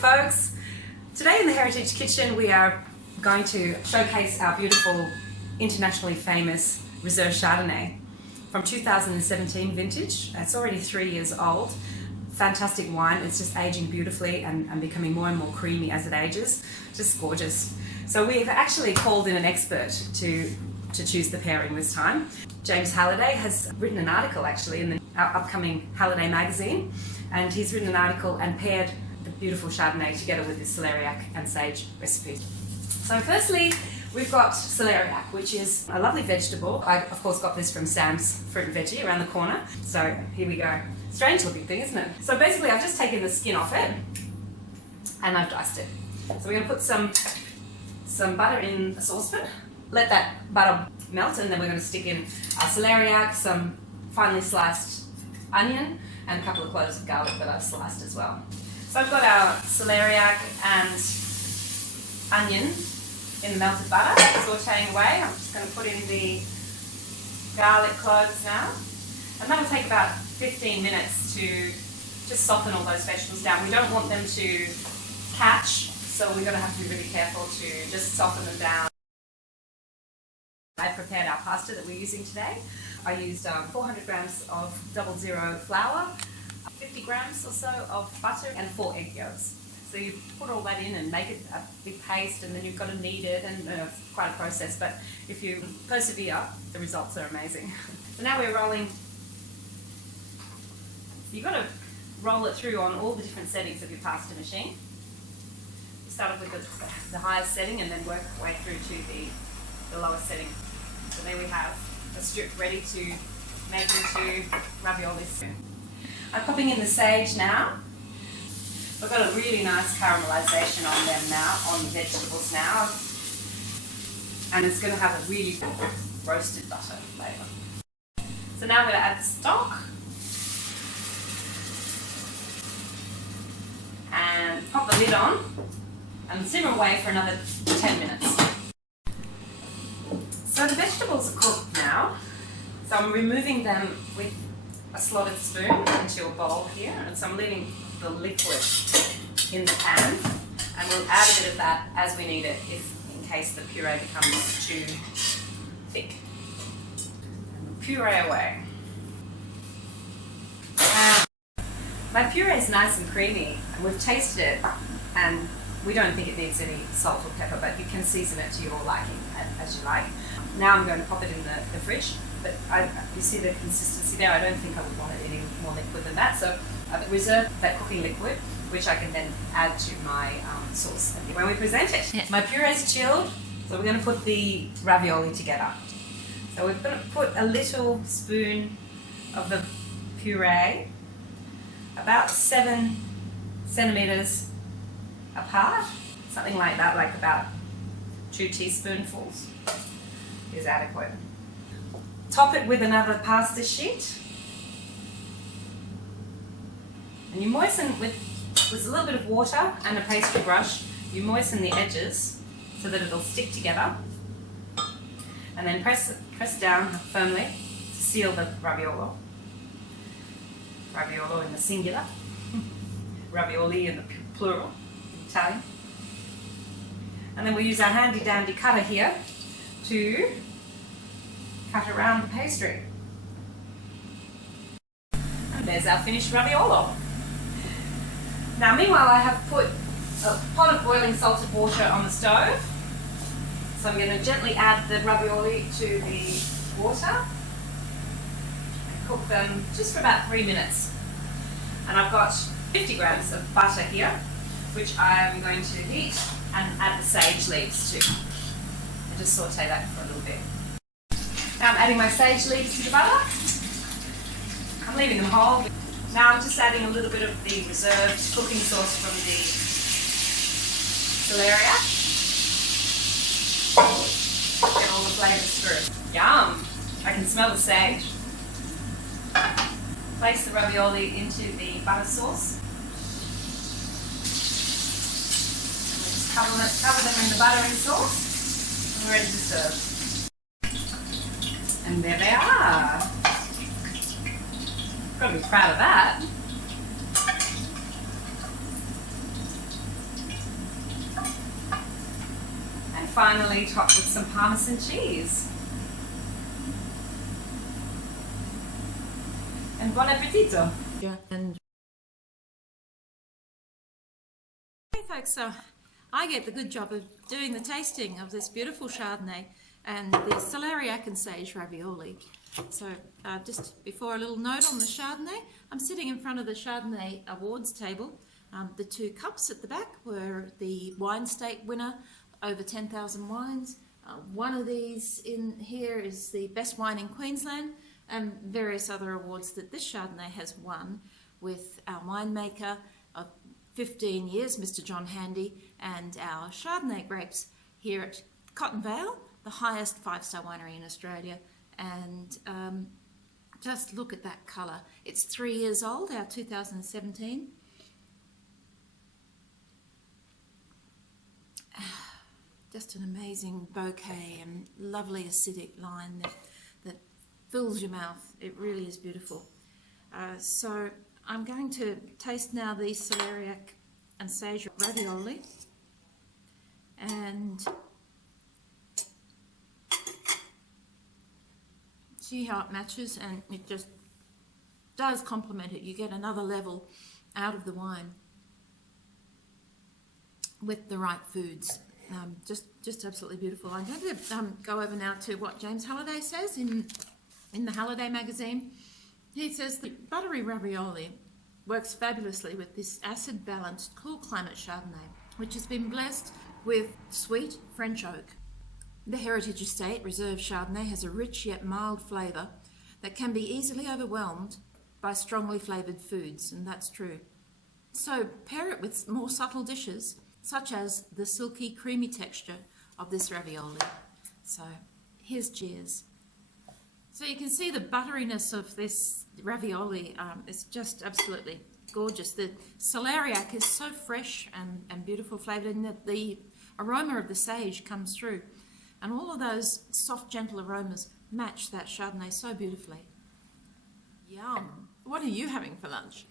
Hi folks! Today in the Heritage Kitchen we are going to showcase our beautiful internationally famous Reserve Chardonnay from 2017 vintage. It's already 3 years old. Fantastic wine. It's just aging beautifully and becoming more and more creamy as it ages. Just gorgeous. So we've actually called in an expert to choose the pairing this time. James Halliday has written an article actually in our upcoming Halliday magazine, and he's written an article and paired the beautiful Chardonnay together with this Celeriac and Sage recipe. So firstly, we've got Celeriac, which is a lovely vegetable. I of course got this from Sam's Fruit and Veggie around the corner. So here we go. Strange looking thing, isn't it? So basically I've just taken the skin off it and I've diced it. So we're going to put some butter in a saucepan. Let that butter melt, and then we're going to stick in our celeriac, some finely sliced onion, and a couple of cloves of garlic that I've sliced as well. So I've got our celeriac and onion in the melted butter, sauteing away. I'm just going to put in the garlic cloves now, and that'll take about 15 minutes to just soften all those vegetables down. We don't want them to catch, so we're going to have to be really careful to just soften them down. I prepared our pasta that we're using today. I used 400 grams of 00 flour, 50 grams or so of butter, and 4 egg yolks. So you put all that in and make it a big paste, and then you've got to knead it, and it's quite a process, but if you persevere, the results are amazing. So now we're rolling. You've got to roll it through on all the different settings of your pasta machine. You start off with the highest setting and then work your way through to the lowest setting. So there we have a strip ready to make into ravioli. I'm popping in the sage now. I've got a really nice caramelization on them now, on the vegetables now. And it's going to have a really good roasted butter flavour. So now I'm going to add the stock. And pop the lid on and simmer away for another 10 minutes. So the vegetables are cooked now, so I'm removing them with a slotted spoon into a bowl here, and so I'm leaving the liquid in the pan, and we'll add a bit of that as we need it in case the puree becomes too thick. And we'll puree away. My puree is nice and creamy, and we've tasted it, and we don't think it needs any salt or pepper, but you can season it to your liking as you like. Now I'm going to pop it in the fridge, but you see the consistency there. I don't think I would want it any more liquid than that, so I've reserved that cooking liquid, which I can then add to my sauce when we present it. Yeah. My puree's chilled, so we're going to put the ravioli together. So we're going to put a little spoon of the puree, about 7 centimeters apart, something like that, like about 2 teaspoonfuls is adequate. Top it with another pasta sheet, and you moisten with a little bit of water and a pastry brush. You moisten the edges so that it'll stick together, and then press down firmly to seal the raviolo. Raviolo in the singular, ravioli in the plural, Italian. And then we'll use our handy dandy cutter here to cut around the pastry. And there's our finished raviolo. Now meanwhile I have put a pot of boiling salted water on the stove. So I'm going to gently add the ravioli to the water and cook them just for about 3 minutes. And I've got 50 grams of butter here, which I am going to heat and add the sage leaves to. And just saute that for a little bit. Now I'm adding my sage leaves to the butter. I'm leaving them whole. Now I'm just adding a little bit of the reserved cooking sauce from the celeriac. Get all the flavours through. Yum! I can smell the sage. Place the ravioli into the butter sauce. And we just cover them in the buttery sauce, and we're ready to serve. And there they are. Got to be proud of that. finally topped with some Parmesan cheese. And buon appetito! Yeah, and hey folks, so I get the good job of doing the tasting of this beautiful Chardonnay and the Celeriac and Sage Ravioli. So just before a little note on the Chardonnay, I'm sitting in front of the Chardonnay awards table. The two cups at the back were the wine state winner, over 10,000 wines. One of these in here is the best wine in Queensland, and various other awards that this Chardonnay has won with our winemaker of 15 years, Mr. John Handy, and our Chardonnay grapes here at Cotton Vale, the highest 5-star winery in Australia. And just look at that colour. It's 3 years old, our 2017. Just an amazing bouquet and lovely acidic line that fills your mouth. It really is beautiful. So I'm going to taste now the Celeriac and Sage Ravioli, and see how it matches, and it just does complement it. You get another level out of the wine with the right foods. Just absolutely beautiful. I'm going to go over now to what James Halliday says in the Halliday magazine. He says the buttery ravioli works fabulously with this acid-balanced, cool climate Chardonnay, which has been blessed with sweet French oak. The Heritage Estate Reserve Chardonnay has a rich yet mild flavour that can be easily overwhelmed by strongly flavoured foods, and that's true. So pair it with more subtle dishes, such as the silky, creamy texture of this ravioli. So here's cheers. So you can see the butteriness of this ravioli. It's just absolutely gorgeous. The celeriac is so fresh and beautiful flavoured, and the aroma of the sage comes through. And all of those soft, gentle aromas match that Chardonnay so beautifully. Yum! What are you having for lunch?